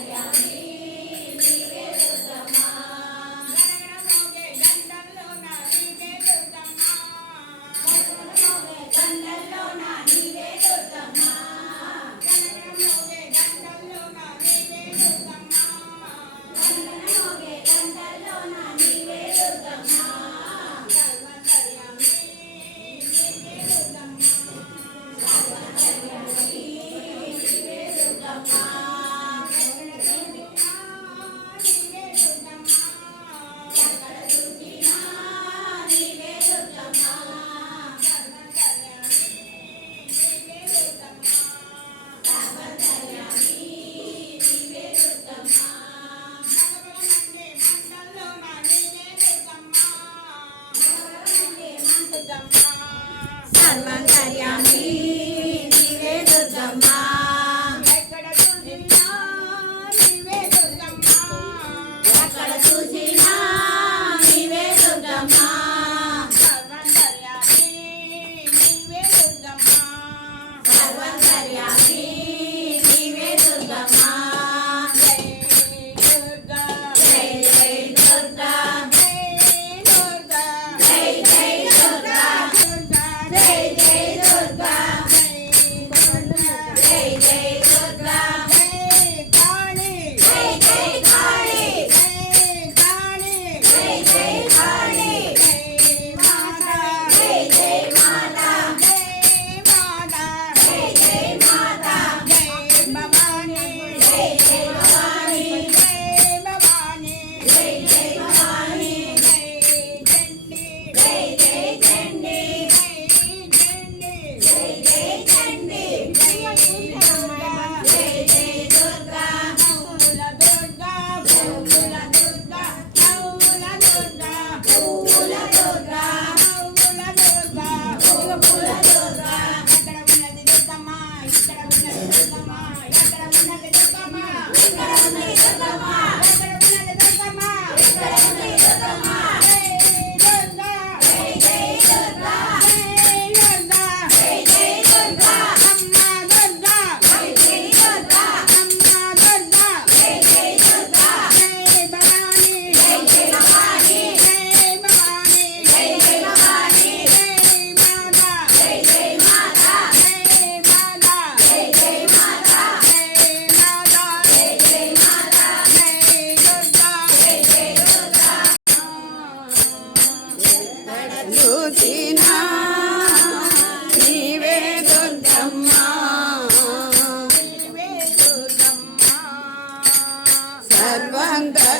Yeah. Jesus.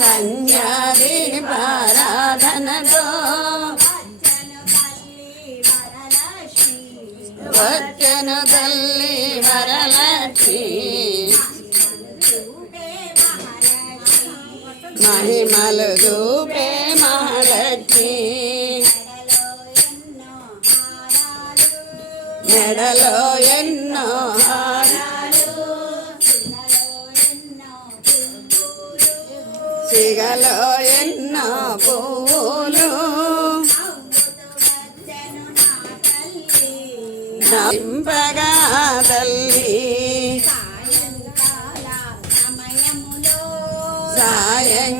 కన్యాదేవి ఆరాధనలో వచ్చను తల్లి వరలక్ష్మి. మహిమలు దూపే మహాలక్ష్మి. మెడలో ఎన్నో హారాలు. సంచిగలో ఎన్నో పూలు. తల్లి. సాయం